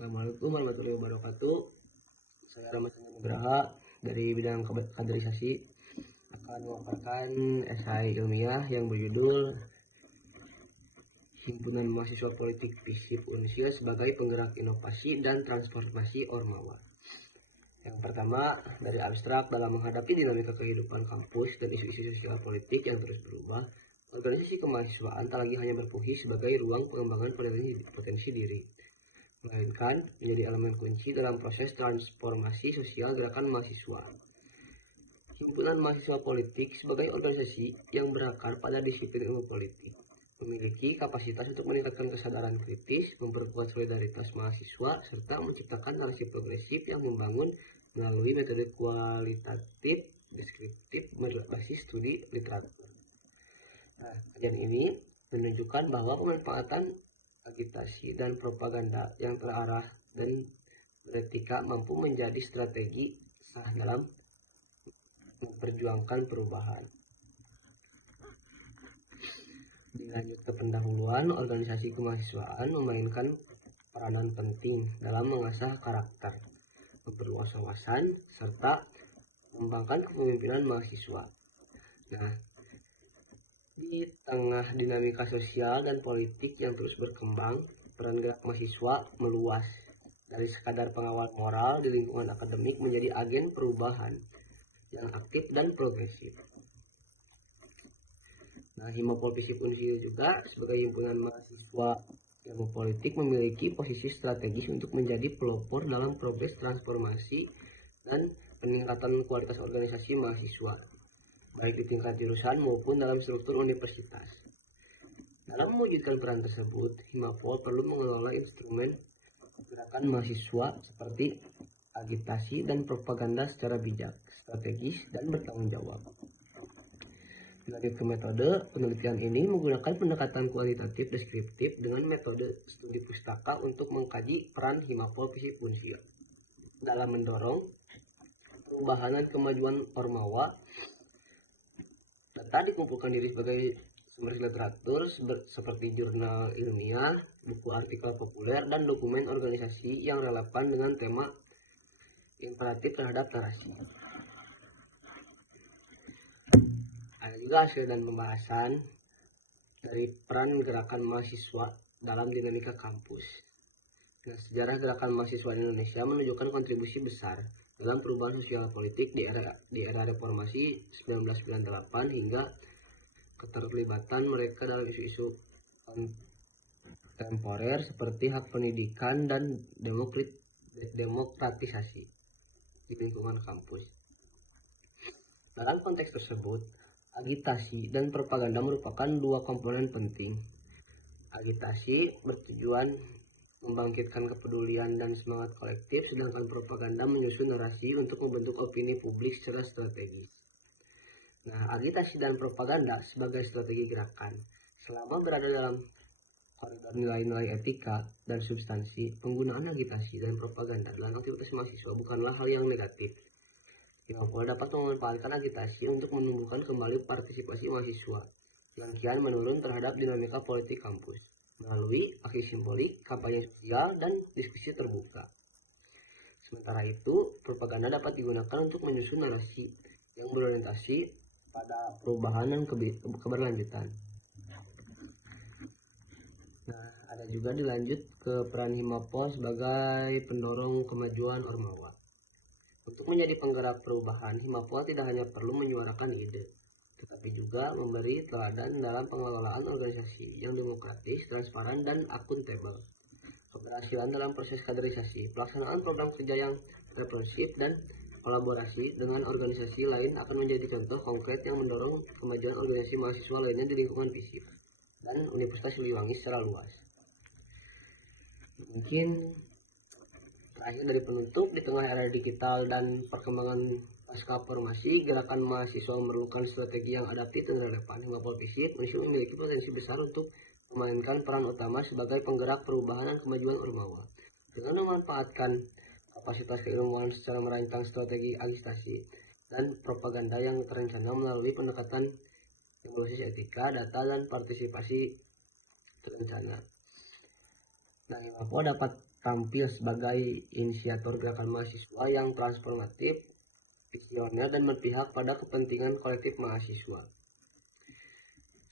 Assalamualaikum warahmatullahi wabarakatuh. Saya Rahmat Nugraha dari bidang kaderisasi akan memaparkan esai ilmiah yang berjudul Himpunan Mahasiswa Politik FISIP Unsil sebagai penggerak inovasi dan transformasi Ormawa. Yang pertama, dari abstrak dalam menghadapi dinamika kehidupan kampus dan isu-isu sosial politik yang terus berubah, organisasi kemahasiswaan tak lagi hanya berfungsi sebagai ruang pengembangan potensi diri, melainkan menjadi elemen kunci dalam proses transformasi sosial gerakan mahasiswa. Himpunan Mahasiswa Politik sebagai organisasi yang berakar pada disiplin ilmu politik, memiliki kapasitas untuk meningkatkan kesadaran kritis, memperkuat solidaritas mahasiswa, serta menciptakan narasi progresif yang membangun melalui metode kualitatif deskriptif berbasis studi literatur. Nah, kajian ini menunjukkan bahwa pemanfaatan agitasi dan propaganda yang terarah dan beretika mampu menjadi strategi sah dalam memperjuangkan perubahan. Dilanjut ke pendahuluan, organisasi kemahasiswaan memainkan peranan penting dalam mengasah karakter, memperluas wawasan, serta mengembangkan kepemimpinan mahasiswa. Nah, di tengah dinamika sosial dan politik yang terus berkembang, peran gerak mahasiswa meluas dari sekadar pengawal moral di lingkungan akademik menjadi agen perubahan yang aktif dan progresif. Nah, Himapol FISIP Unsil juga sebagai himpunan mahasiswa ilmu politik memiliki posisi strategis untuk menjadi pelopor dalam progres transformasi dan peningkatan kualitas organisasi mahasiswa, baik di tingkat jurusan maupun dalam struktur universitas. Dalam mewujudkan peran tersebut, Himapol perlu mengelola instrumen gerakan mahasiswa seperti agitasi dan propaganda secara bijak, strategis, dan bertanggung jawab. Lanjut ke metode, penelitian ini menggunakan pendekatan kualitatif deskriptif dengan metode studi pustaka untuk mengkaji peran Himapol FISIP Unsil dalam mendorong perubahan dan kemajuan Ormawa. Data dikumpulkan diri sebagai sumber literatur seperti jurnal ilmiah, buku artikel populer, dan dokumen organisasi yang relevan dengan tema imperatif terhadap narasi. Ada juga hasil dan pembahasan dari peran gerakan mahasiswa dalam dinamika kampus. Nah, sejarah gerakan mahasiswa di Indonesia menunjukkan kontribusi besar dalam perubahan sosial politik di era reformasi 1998 hingga keterlibatan mereka dalam isu-isu kontemporer seperti hak pendidikan dan demokratisasi di lingkungan kampus. Dalam konteks tersebut, agitasi dan propaganda merupakan dua komponen penting. Agitasi bertujuan membangkitkan kepedulian dan semangat kolektif, sedangkan propaganda menyusun narasi untuk membentuk opini publik secara strategis. Nah, agitasi dan propaganda sebagai strategi gerakan, selama berada dalam koridor nilai-nilai etika dan substansi, penggunaan agitasi dan propaganda dalam aktivitas mahasiswa bukanlah hal yang negatif. Himapol dapat memanfaatkan agitasi untuk menumbuhkan kembali partisipasi mahasiswa yang kian menurun terhadap dinamika politik kampus melalui aksi simbolik, kampanye sosial, dan diskusi terbuka. Sementara itu, propaganda dapat digunakan untuk menyusun narasi yang berorientasi pada perubahan dan keberlanjutan. Nah, ada juga dilanjut ke peran Himapol sebagai pendorong kemajuan Ormawa. Untuk menjadi penggerak perubahan, Himapol tidak hanya perlu menyuarakan ide, tetapi juga memberi teladan dalam pengelolaan organisasi yang demokratis, transparan, dan akuntabel. Keberhasilan dalam proses kaderisasi, pelaksanaan program kerja yang represif, dan kolaborasi dengan organisasi lain akan menjadi contoh konkret yang mendorong kemajuan organisasi mahasiswa lainnya di lingkungan FISIP dan Universitas Siliwangi secara luas. Mungkin terakhir dari penutup, di tengah era digital dan perkembangan pasca formasi, gerakan mahasiswa memerlukan strategi yang adaptif dan relevan. Himapol FISIP Unsil memiliki potensi besar untuk memainkan peran utama sebagai penggerak perubahan dan kemajuan Ormawa. Dengan memanfaatkan kapasitas keilmuan secara merancang strategi agitasi dan propaganda yang terencana melalui pendekatan yang berbasis etika, data, dan partisipasi terencana. Nah, Himapol dapat tampil sebagai inisiator gerakan mahasiswa yang transformatif, visioner, dan berpihak pada kepentingan kolektif mahasiswa.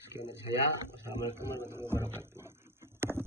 Sekian dari saya. Wassalamualaikum warahmatullahi wabarakatuh.